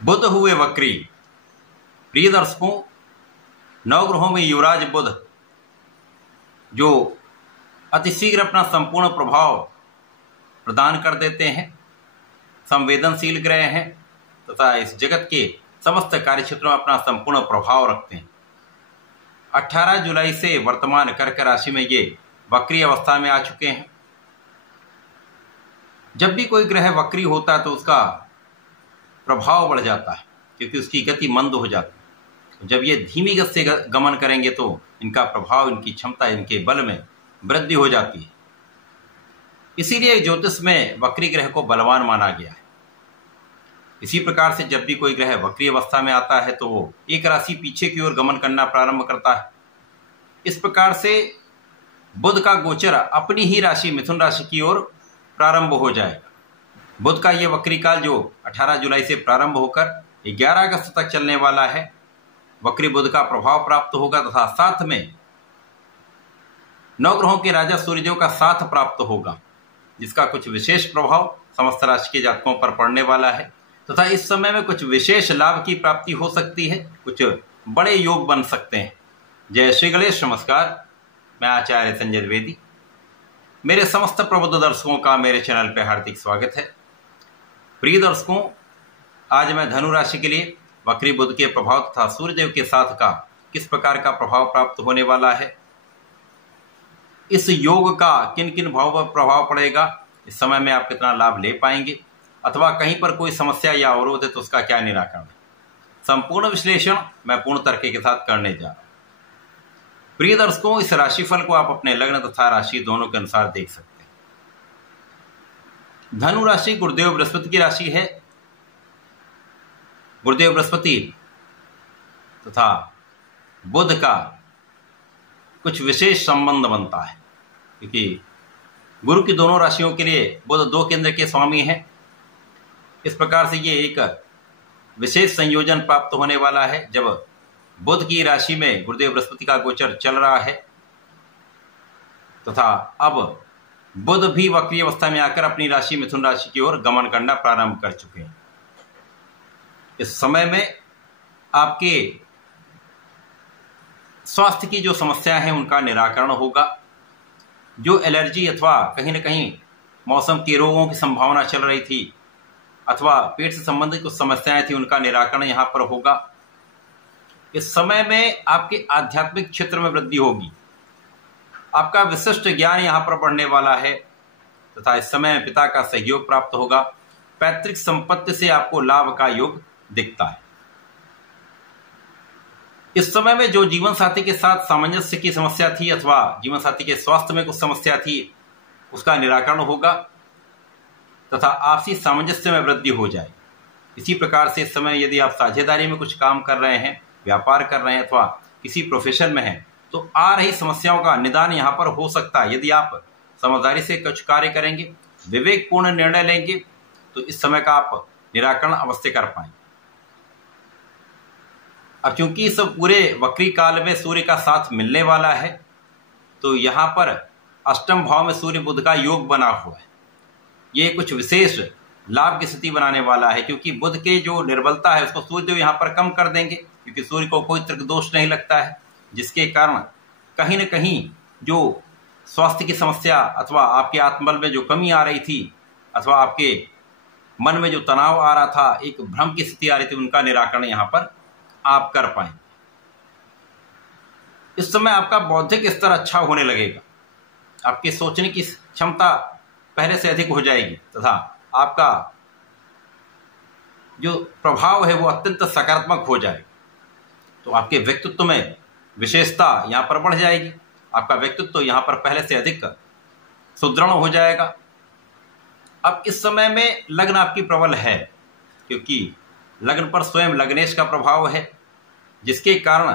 बुध हुए वक्री। प्रिय दर्शकों, नवग्रहों में युवराज बुध जो अतिशीघ्र अपना संपूर्ण प्रभाव प्रदान कर देते हैं, संवेदनशील ग्रह हैं तथा इस जगत के समस्त कार्य क्षेत्रों में अपना संपूर्ण प्रभाव रखते हैं। 18 जुलाई से वर्तमान कर्क राशि में ये वक्री अवस्था में आ चुके हैं। जब भी कोई ग्रह वक्री होता है तो उसका प्रभाव बढ़ जाता है, क्योंकि उसकी गति मंद हो जाती है। जब ये धीमी गति से गमन करेंगे तो इनका प्रभाव, इनकी क्षमता, इनके बल में वृद्धि हो जाती है। इसीलिए ज्योतिष में वक्री ग्रह को बलवान माना गया है। इसी प्रकार से जब भी कोई ग्रह वक्री अवस्था में आता है तो वो एक राशि पीछे की ओर गमन करना प्रारंभ करता है। इस प्रकार से बुध का गोचर अपनी ही राशि मिथुन राशि की ओर प्रारंभ हो जाएगा। बुध का ये वक्री काल जो 18 जुलाई से प्रारंभ होकर 11 अगस्त तक चलने वाला है, वक्री बुध का प्रभाव प्राप्त होगा तथा साथ में नवग्रहों के राजा सूर्यदेव का साथ प्राप्त होगा, जिसका कुछ विशेष प्रभाव समस्त राशि के जातकों पर पड़ने वाला है तथा इस समय में कुछ विशेष लाभ की प्राप्ति हो सकती है, कुछ बड़े योग बन सकते हैं। जय श्री गणेश। नमस्कार, मैं आचार्य संजय द्विवेदी। मेरे समस्त प्रबुद्ध दर्शकों का मेरे चैनल पर हार्दिक स्वागत है। प्रिय दर्शकों, आज मैं धनु राशि के लिए वक्री बुध के प्रभाव तथा सूर्यदेव के साथ का किस प्रकार का प्रभाव प्राप्त होने वाला है, इस योग का किन किन भावों पर प्रभाव पड़ेगा, इस समय में आप कितना लाभ ले पाएंगे अथवा कहीं पर कोई समस्या या अवरोध है तो उसका क्या निराकरण है, संपूर्ण विश्लेषण मैं पूर्ण तर्क के साथ करने जा रहा हूं। प्रिय दर्शकों, इस राशिफल को आप अपने लग्न तथा राशि दोनों के अनुसार देख सकते हैं। धनु राशि गुरुदेव बृहस्पति की राशि है। गुरुदेव बृहस्पति तथा बुध का कुछ विशेष संबंध बनता है, क्योंकि गुरु की दोनों राशियों के लिए बुध 2 केंद्र के स्वामी हैं। इस प्रकार से ये एक विशेष संयोजन प्राप्त होने वाला है जब बुध की राशि में गुरुदेव बृहस्पति का गोचर चल रहा है तथा अब बुध भी वक्री अवस्था में आकर अपनी राशि मिथुन राशि की ओर गमन करना प्रारंभ कर चुके हैं। इस समय में आपके स्वास्थ्य की जो समस्या है उनका निराकरण होगा। जो एलर्जी अथवा कहीं न कहीं मौसम के रोगों की संभावना चल रही थी अथवा पेट से संबंधित कुछ समस्याएं थी, उनका निराकरण यहां पर होगा। इस समय में आपके आध्यात्मिक क्षेत्र में वृद्धि होगी। आपका विशिष्ट ज्ञान यहां पर बढ़ने वाला है तथा इस समय पिता का सहयोग प्राप्त होगा। पैतृक संपत्ति से आपको लाभ का योग दिखता है। इस समय में जो जीवन साथी के साथ सामंजस्य की समस्या थी अथवा जीवन साथी के स्वास्थ्य में कुछ समस्या थी, उसका निराकरण होगा तथा आपसी सामंजस्य में वृद्धि हो जाएगी। इसी प्रकार से इस समय यदि आप साझेदारी में कुछ काम कर रहे हैं, व्यापार कर रहे हैं अथवा किसी प्रोफेशन में हैं, तो आ रही समस्याओं का निदान यहां पर हो सकता है। यदि आप समझदारी से कुछ कार्य करेंगे, विवेकपूर्ण निर्णय लेंगे, तो इस समय का आप निराकरण अवश्य कर पाएंगे। अब क्योंकि इस पूरे वक्री काल में सूर्य का साथ मिलने वाला है, तो यहाँ पर अष्टम भाव में सूर्य बुध का योग बना हुआ है। ये कुछ विशेष लाभ की स्थिति बनाने वाला है, क्योंकि बुध के जो निर्बलता है उसको सूर्यदेव यहाँ पर कम कर देंगे, क्योंकि सूर्य को कोई त्रिक दोष नहीं लगता है, जिसके कारण कहीं न कहीं जो स्वास्थ्य की समस्या अथवा आपके आत्मबल में जो कमी आ रही थी अथवा आपके मन में जो तनाव आ रहा था, एक भ्रम की स्थिति आ रही थी, उनका निराकरण यहाँ पर आप कर पाएंगे। इस समय आपका बौद्धिक स्तर अच्छा होने लगेगा। आपके सोचने की क्षमता पहले से अधिक हो जाएगी तथा आपका जो प्रभाव है वो अत्यंत सकारात्मक हो जाएगा। तो आपके व्यक्तित्व में विशेषता यहाँ पर बढ़ जाएगी। आपका व्यक्तित्व यहाँ पर पहले से अधिक सुदृढ़ हो जाएगा। अब इस समय में लग्न आपकी प्रबल है, क्योंकि लग्न पर स्वयं लग्नेश का प्रभाव है, जिसके कारण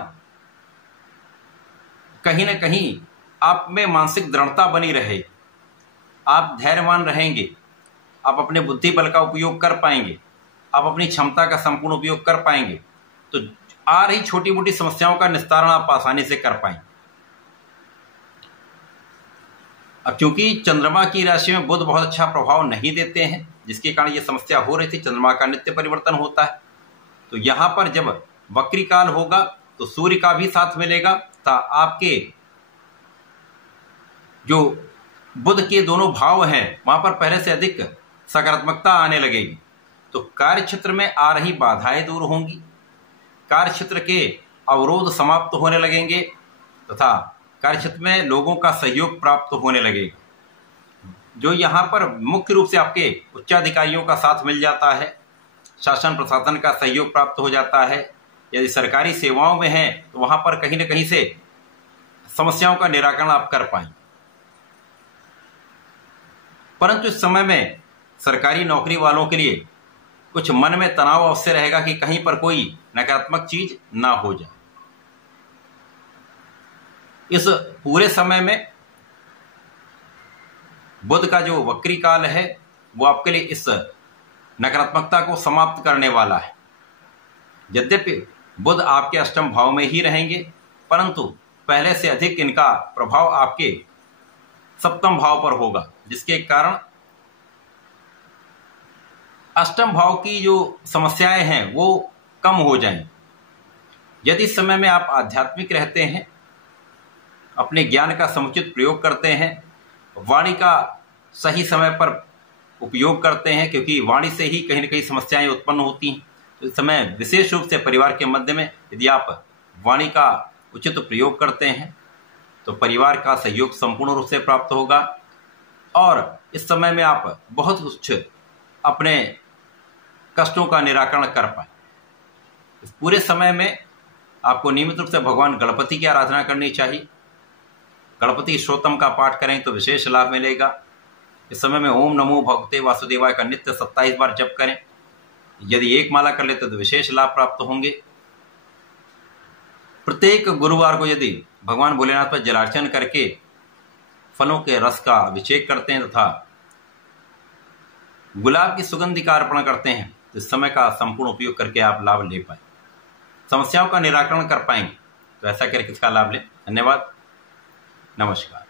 कहीं न कहीं आप में मानसिक दृढ़ता बनी रहे। आप धैर्यवान रहेंगे, आप अपने बुद्धि बल का उपयोग कर पाएंगे, आप अपनी क्षमता का संपूर्ण उपयोग कर पाएंगे, तो आ रही छोटी मोटी समस्याओं का निस्तारण आप आसानी से कर पाएंगे। अब क्योंकि चंद्रमा की राशि में बुध बहुत अच्छा प्रभाव नहीं देते हैं, जिसके कारण ये समस्या हो रही थी। चंद्रमा का नित्य परिवर्तन होता है, तो यहाँ पर जब वक्री काल होगा तो सूर्य का भी साथ मिलेगा तथा आपके जो बुध के दोनों भाव हैं वहां पर पहले से अधिक सकारात्मकता आने लगेगी। तो कार्य क्षेत्र में आ रही बाधाएं दूर होंगी, कार्य क्षेत्र के अवरोध समाप्त होने लगेंगे तथा कार्य क्षेत्र में लोगों का सहयोग प्राप्त होने लगेगा। जो यहाँ पर मुख्य रूप से आपके उच्चाधिकारियों का साथ मिल जाता है, शासन प्रशासन का सहयोग प्राप्त हो जाता है। यदि सरकारी सेवाओं में हैं तो वहां पर कहीं न कहीं से समस्याओं का निराकरण आप कर पाएंगे। परंतु इस समय में सरकारी नौकरी वालों के लिए कुछ मन में तनाव अवश्य रहेगा कि कहीं पर कोई नकारात्मक चीज ना हो जाए। इस पूरे समय में बुध का जो वक्री काल है वो आपके लिए इस नकारात्मकता को समाप्त करने वाला है। यद्यपि बुध आपके अष्टम भाव में ही रहेंगे, परंतु पहले से अधिक इनका प्रभाव आपके सप्तम भाव पर होगा, जिसके कारण अष्टम भाव की जो समस्याएं हैं वो कम हो जाएं। यदि इस समय में आप आध्यात्मिक रहते हैं, अपने ज्ञान का समुचित प्रयोग करते हैं, वाणी का सही समय पर उपयोग करते हैं, क्योंकि वाणी से ही कहीं न कहीं समस्याएं उत्पन्न होती हैं, तो इस समय विशेष रूप से परिवार के मध्य में यदि आप वाणी का उचित प्रयोग करते हैं तो परिवार का सहयोग संपूर्ण रूप से प्राप्त होगा और इस समय में आप बहुत कुछ अपने कष्टों का निराकरण कर पाए। इस पूरे समय में आपको नियमित रूप से भगवान गणपति की आराधना करनी चाहिए। गणपति स्तोत्रम का पाठ करें तो विशेष लाभ मिलेगा। इस समय में ओम नमो भगवते वासुदेवाय का नित्य 27 बार जप करें। यदि एक माला कर लेते तो विशेष लाभ प्राप्त होंगे। प्रत्येक गुरुवार को यदि भगवान भोलेनाथ पर जलार्चन करके फलों के रस का अभिषेक करते हैं तथा गुलाब की सुगंधि का अर्पण करते हैं तो इस समय का संपूर्ण उपयोग करके आप लाभ ले पाए, समस्याओं का निराकरण कर पाएंगे। तो ऐसा करके इसका लाभ लें। धन्यवाद, नमस्कार।